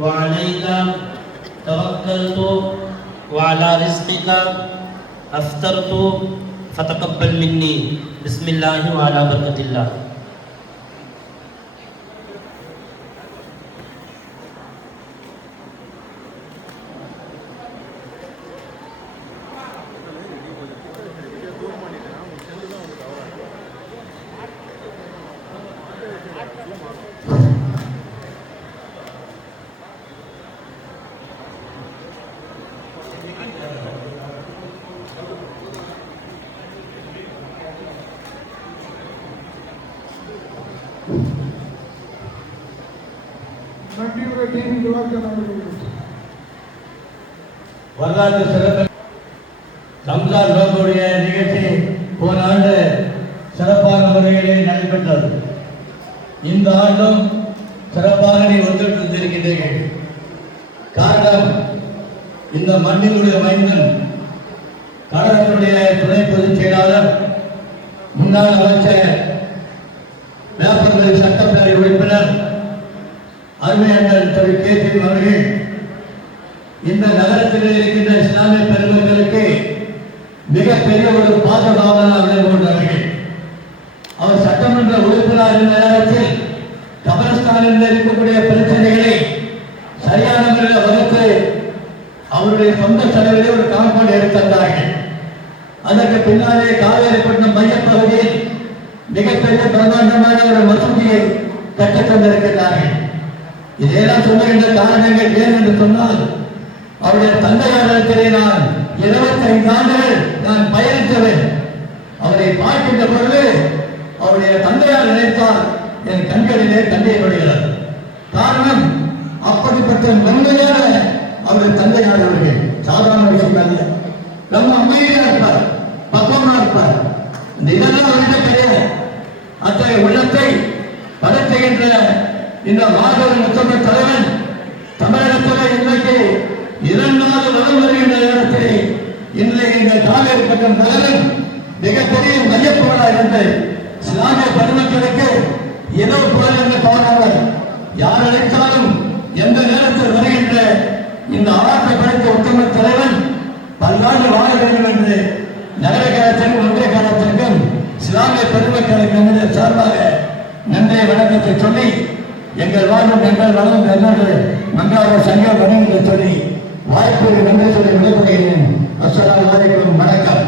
وعليك توكلت وعلى رزقك أفطرت فتقبل مني بسم الله وعلى بركة الله. வரலாற்று சிறப்பு ரம்ஜான் நோன்புடைய நிகழ்ச்சி போன ஆண்டு சிறப்பான முறையிலே நடைபெற்றது. இந்த ஆண்டும் சிறப்பாக ஒத்துழைத்திருக்கின்றீர்கள். காரணம், இந்த மண்ணினுடைய மைந்தன் கழகத்தினுடைய துணை பொதுச் செயலாளர் முன்னாள் அமைச்சர் வேப்பர்மலை சட்டப்பேரவை உறுப்பினர் அருமையண்ணன் திரு கே சி அவர்கள் இந்த நகரத்தில் இருக்கின்ற இஸ்லாமிய பெருமக்களுக்கு மிகப்பெரிய ஒரு பாதுகாவலர் விளங்கி கொண்டவர்கள். அவர் சட்டமன்ற உறுப்பினர் என்ற நேரத்தில் கபரஸ்தானில் இருக்கக்கூடிய பிரச்சனைகளை சரியான முறையில் வகுத்து அவருடைய சொந்த செலவிலே ஒரு காம்பவுண்ட் எடுத்தார்கள். அதற்கு பின்னாலே காவேரிப்பட்டினம் மையப்பகுதியில் மிகப்பெரிய பிரம்மாண்டமான ஒரு மசூதியை கட்டித் தந்திருக்கிறார்கள். இதையெல்லாம் சொல்லுகின்ற காரணங்கள் ஏன் என்று சொன்னால், அவருடைய தந்தையாரிடத்திலே நான் 25 ஆண்டுகள் நான் பயணித்தவன். அவரை பார்க்கின்ற பொழுது அவருடைய தந்தையார் நினைத்தால் என் கண்களிலே கண்ணீர் வருகிறது. காரணம், அப்படிப்பட்ட நன்மையான அவருடைய தந்தையார் அவர்கள் சாதாரண விஷயம் அல்ல. ரொம்ப அமைதியா இருப்பார், பக்குவமா இருப்பார். இந்த இதெல்லாம் அவர்கிட்ட கிடையாது. அத்தகைய உள்ளத்தை படைத்துகின்ற இந்த மாபெரும் முத்தமிழ் தலைவன் தமிழகத்தில் இன்றைக்கு 2வது வளம் வருகின்ற நேரத்தில் இன்றைக்கு இந்த காவேரிப்பட்டினம் நகரம் மிகப்பெரிய மையப்பொருளா இருந்து இஸ்லாமிய பெருமக்களுக்கு ஏதோ புகழ் என்று தோன்றாமல் யார் அழைத்தாலும் எந்த நேரத்தில் வருகின்ற இந்த ஆராய்ச்சி படைத்த உத்தம தலைவன் பல்லாண்டு வாழ வேண்டும் என்று நகர காலத்திற்கும் ஒன்றிய காலத்திற்கும் இஸ்லாமிய பெருமக்களுக்கு சார்பாக நன்றிய வணக்கத்தை சொல்லி, எங்கள் வாழ்வும் எங்கள் வளம் என்னோடு மங்காத சங்க வணங்கத்தை சொல்லி வாய்ப்பு நன்றி சொல்லி விடைபெறுகிறேன். அஸ்ஸலாமு அலைக்கும். வணக்கம்.